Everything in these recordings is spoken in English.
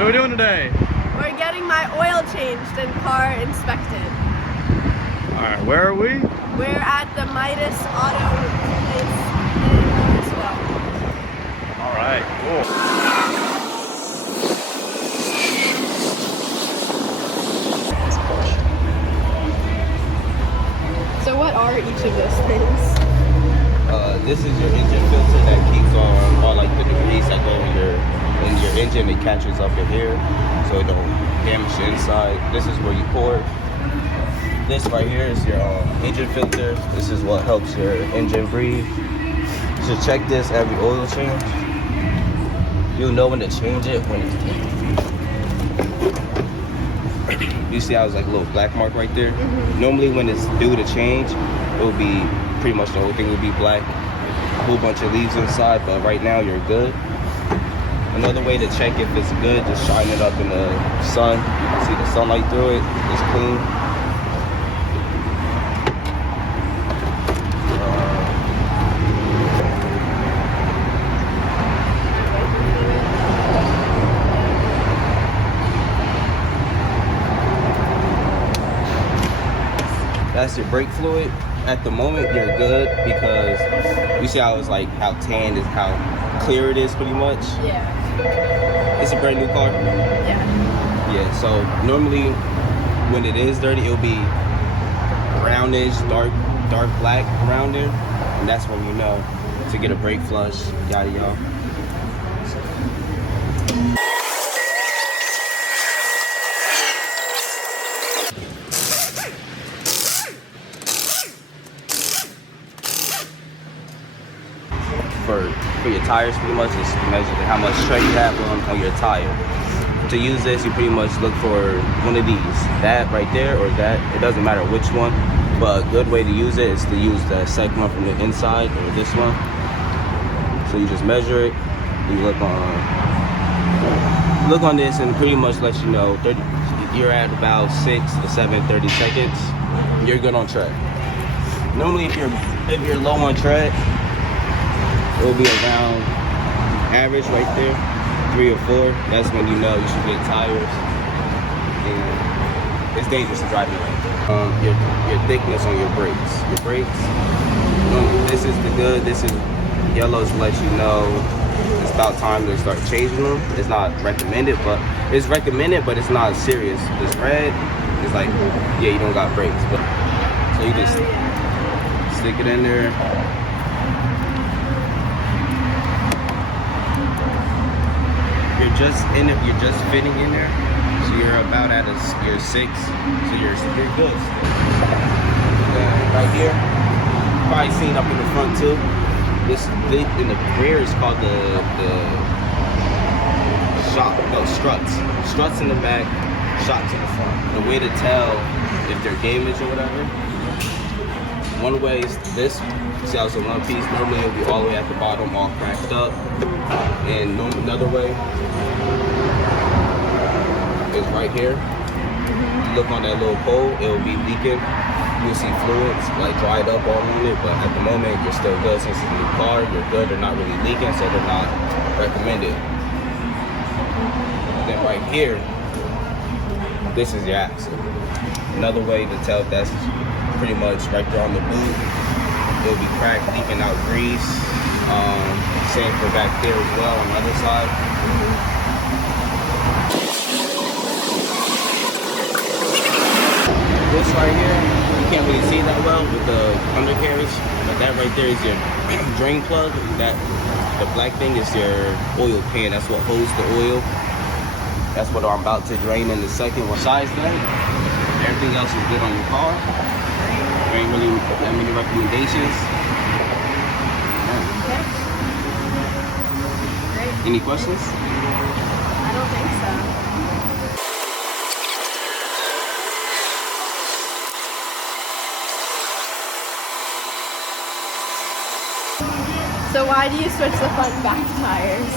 What are we doing today? We're getting my oil changed and car inspected. Alright, where are we? We're at the Midas Auto place in Lawrenceville. Alright, cool. So what are each of those things? This is your engine filter that keeps on all like the debris that go in your engine. It catches up in here so it don't damage the inside. This is where you pour it. This right here is your engine filter. This is what helps your engine breathe. You should check this every oil change. You'll know when to change it when it's you see how it's like a little black mark right there? Normally when it's due to change, it will be pretty much the whole thing will be black. A whole bunch of leaves inside, but right now you're good. Another way to check if it's good, just shine it up in the sun. See the sunlight through it, it's clean. That's your brake fluid. At the moment, you're good because you see how it's like how tan is, how clear it is, pretty much. Yeah. It's a brand new car. Yeah. Yeah. So normally, when it is dirty, it'll be brownish, dark black around there, and that's when you know to get a brake flush, yada yada. For your tires, pretty much just measure how much tread you have on your tire. To use this, you pretty much look for one of these, that right there or that. It doesn't matter which one, but a good way to use it is to use the second one from the inside or this one. So you just measure it. You look on this, and pretty much let you know you're at about 6 to 7 30 seconds. You're good on tread. Normally, if you're low on tread, it will be around average right there, 3 or 4. That's when you know you should get tires. And it's dangerous to drive your thickness on your brakes. Your brakes, this is the good. This is yellow to let you know it's about time to start changing them. It's not recommended, but it's not serious. This red is like, yeah, you don't got brakes, but so you just stick it in there. You're just fitting in there, so you're about at your 6, so you're good. Right here, probably seen up in the front too. This in the rear is called the struts in the back, shocks in the front. The way to tell if they're damaged or whatever, one way is this. See how it's a one piece. Normally it'll be all the way at the bottom, all cracked up. And another way is right here. You look on that little pole, it will be leaking. You'll see fluids like dried up all on it, but at the moment you're still good. Since it's a new car, you're good. They're not really leaking, so they're not recommended. And then right here, this is your axle. Another way to tell if that's pretty much right there on the boot. It'll be cracked, leaking out grease. Same for back there as well on the other side. This right here, you can't really see that well with the undercarriage, but that right there is your drain plug. The black thing is your oil pan. That's what holds the oil. That's what I'm about to drain in a second. Besides that, everything else is good on your car. There ain't really that many recommendations. Any questions? I don't think so. So why do you switch the front and back tires?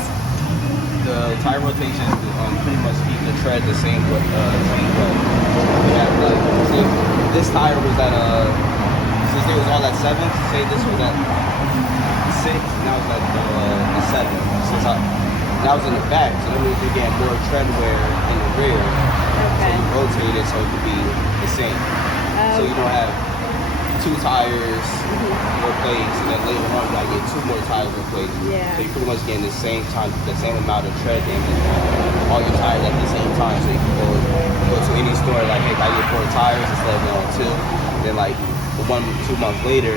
The tire rotation is pretty much keep the tread the same way. We have see, this tire was at since it was all at 7. Say this was at 6, now it's at 7. Since that was in the back, so that means you're getting more tread wear in the rear. So Okay. you rotate it so it could be the same. So you don't have 2 tires replaced, and then later on you gotta get 2 more tires replaced. Yeah. So you're pretty much getting the same amount of tread damage, all your tires at the same time. So you can go to any store like, hey, I get 4 tires instead of going 2. Then like 1-2 months later,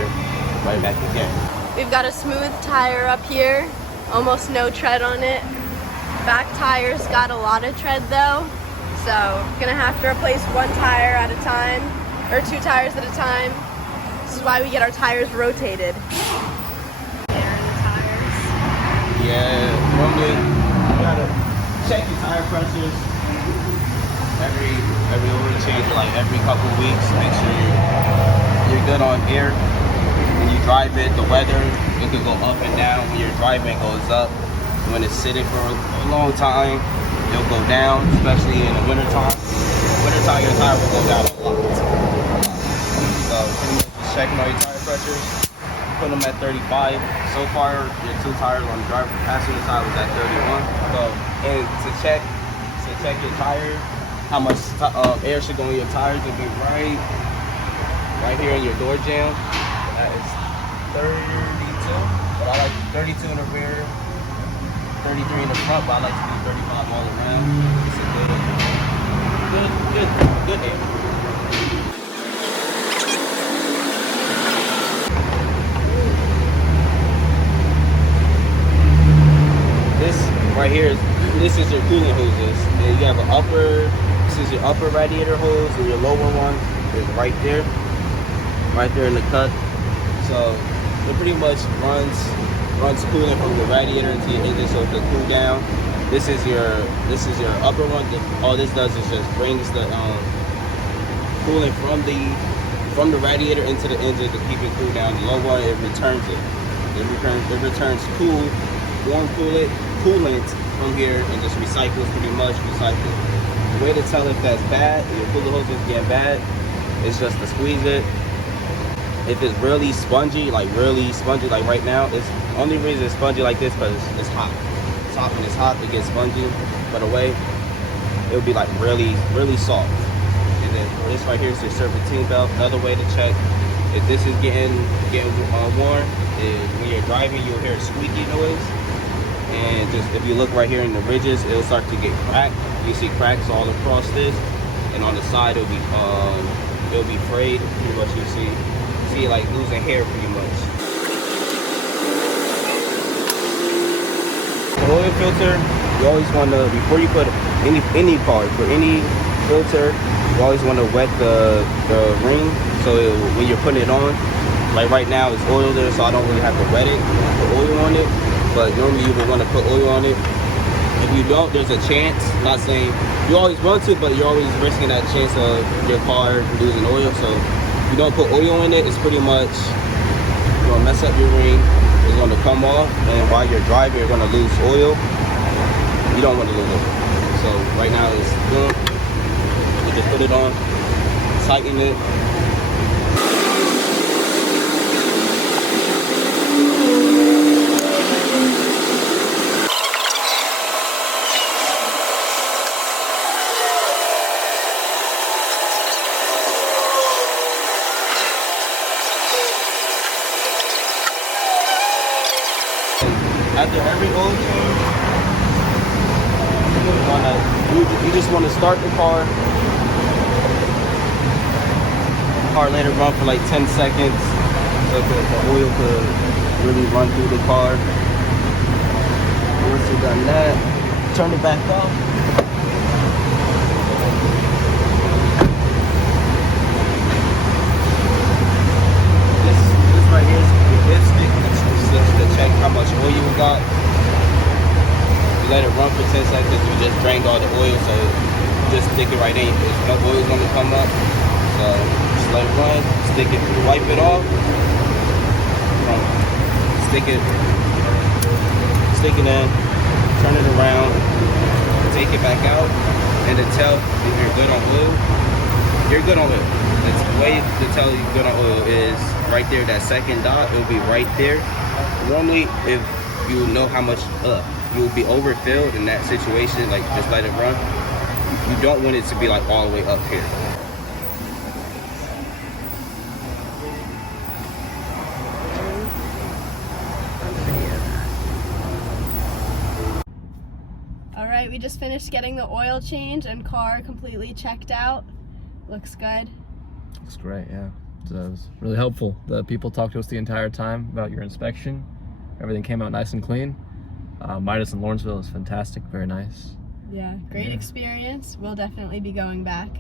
right back again. We've got a smooth tire up here, almost no tread on it. Back tire's got a lot of tread though, so gonna have to replace 1 tire at a time, or 2 tires at a time. This is why we get our tires rotated. Air in the tires. Yeah, normally you gotta check your tire pressures every oil change, like every couple of weeks. Make sure you're good on air. When you drive it, the weather, it could go up and down. When you're driving, it goes up. When it's sitting for a long time, it'll go down, especially in the wintertime. Wintertime, your tire will go down a lot. So pretty much just checking all your tire pressures. Put them at 35. So far, your 2 tires on the driver passenger side was at 31. So, and to check your tire, how much air should go in your tires, it'll be right here in your door jamb. That is 32. But I like 32 in the rear, 33 in the front, but I like to do 35 all around. It's a good air. This right here this is your cooling hoses. And you have an this is your upper radiator hose, and your lower one is right there in the cut. So it pretty much runs coolant from the radiator into your engine, so it can cool down. This is your upper one. All this does is just brings the coolant from the radiator into the engine to keep it cool down. The low one, it returns it. It returns warm coolant from here and just recycles, pretty much recycles. The way to tell if that's bad, if your coolant hose is getting bad, is just to squeeze it. If it's really spongy, like right now, it's only reason it's spongy like this because it's hot. It's hot when it's hot, it gets spongy. But away, it'll be like really soft. And then this right here is your serpentine valve. Another way to check if this is getting worn is when you're driving, you'll hear a squeaky noise. And just if you look right here in the ridges, it'll start to get cracked. You see cracks all across this, and on the side it'll be frayed. Pretty much you see like losing hair pretty much. The oil filter, you always want to, before you put any part for any filter, you always want to wet the ring. So when you're putting it on, like right now it's oil there, so I don't really have to wet it, put oil on it. But normally you would want to put oil on it. If you don't, there's a chance, not saying you always want to, but you're always risking that chance of your car losing oil. So if you don't put oil in it, it's pretty much going to mess up your ring. It's going to come off, and while you're driving, you're going to lose oil. You don't want to lose oil. So right now it's good. You just put it on, tighten it. After every oil change, you just want to start the car. Let it run for like 10 seconds so the oil could really run through the car. Once you've done that, turn it back off. This right here is your dipstick. To check how much oil you got. You let it run for 10 seconds, you just drained all the oil, so just stick it right in. There's no oil is gonna come up. So just let it run, stick it, wipe it off. Stick it in, turn it around, take it back out, and to tell if you're good on oil, you're good on oil. The way to tell you're good on oil is right there, that second dot, it'll be right there. Normally, if you'll know how much you'll be overfilled in that situation. Like, just let it run. You don't want it to be like all the way up here. All right, we just finished getting the oil change and car completely checked out. Looks good. Looks great, yeah. So it was really helpful. The people talked to us the entire time about your inspection. Everything came out nice and clean. Midas in Lawrenceville is fantastic, very nice. Yeah, great experience. We'll definitely be going back.